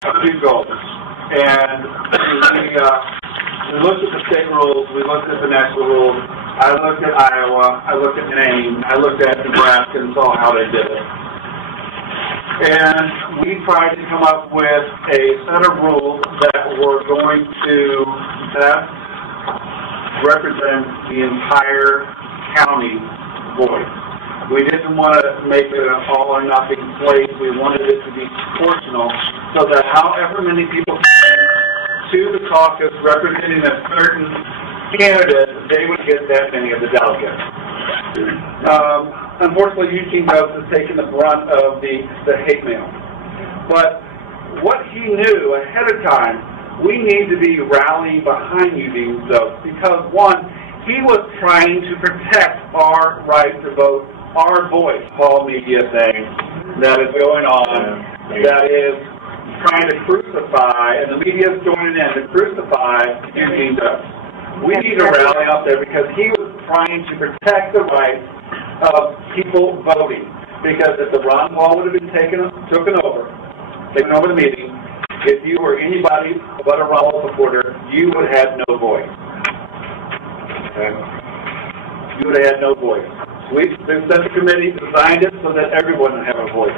a few goals. And we looked at the state rules, we looked at the national rules. I looked at Iowa, I looked at Maine, I looked at Nebraska and saw how they did it. And we tried to come up with a set of rules that were going to best represent the entire county voice. We didn't want to make it an all or nothing place. We wanted it to be proportional so that however many people came to the caucus representing a certain candidate, they would get that many of the delegates. Unfortunately, Eugene Dose has taken the brunt of the hate mail. But what he knew ahead of time, we need to be rallying behind Eugene Dose because, one, he was trying to protect our right to vote, our voice. All media thing that is going on, that is trying to crucify, and the media is joining in to crucify Eugene Dose. We need to rally out there because he was trying to protect the rights of people voting. Because if the Ron Paul would have been taken over the meeting, if you were anybody but a Ron Paul supporter, you would have no voice. Okay? You would have had no voice. The Central Committee designed it so that everyone would have a voice.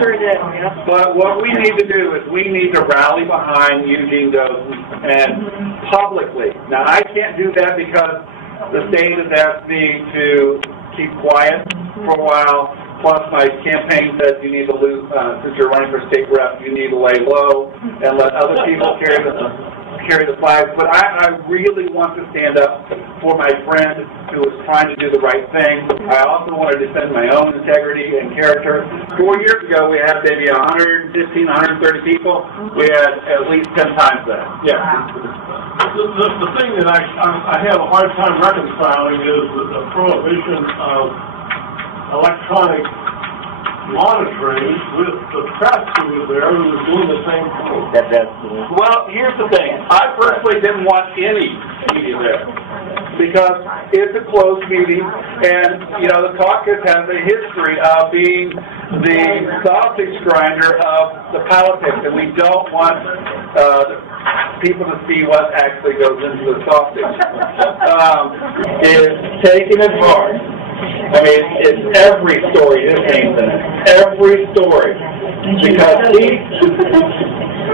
Sure did, yeah. But what we need to do is we need to rally behind Eugene Dose and publicly. Now, I can't do that because the state has asked me to keep quiet for a while. Plus, my campaign says you need to lose, since you're running for state rep, you need to lay low and let other people carry the flag. But I really want to stand up for my friend who is trying to do the right thing. I also want to defend my own integrity and character. 4 years ago, we had maybe 115, 130 people. We had at least 10 times that. Yeah. The thing that I have a hard time reconciling is the prohibition of electronic monitoring with the press who was there who was doing the same thing. Well, here's the thing. I personally didn't want any media there because it's a closed meeting, and, you know, the caucus has a history of being the sausage grinder of the politics, and we don't want people to see what actually goes into the sausage. It's taking it hard. I mean, it's every story is named in it. Every story.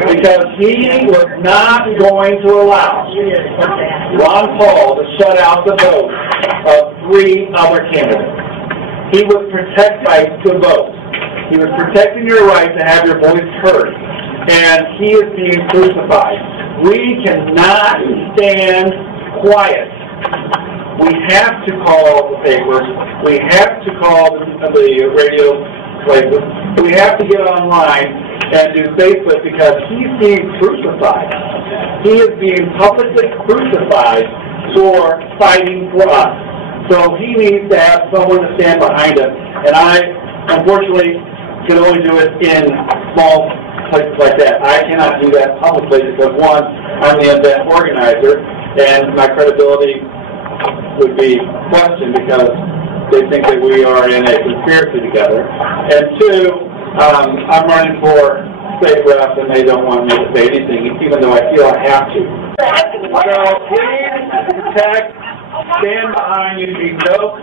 Because he was not going to allow Ron Paul to shut out the vote of 3 other candidates. He was protecting the vote. He was protecting your right to have your voice heard. And he is being crucified. We cannot stand quiet. We have to call the papers. We have to call the radio places. We have to get online and do Facebook because he's being crucified. He is being publicly crucified for fighting for us. So he needs to have someone to stand behind him. And I, unfortunately, can only do it in small places like that. I cannot do that publicly because, one, I'm the event organizer, and my credibility would be questioned because they think that we are in a conspiracy together. And 2, I'm running for state rep and they don't want me to say anything, even though I feel I have to. So please protect, stand behind Eugene Dose.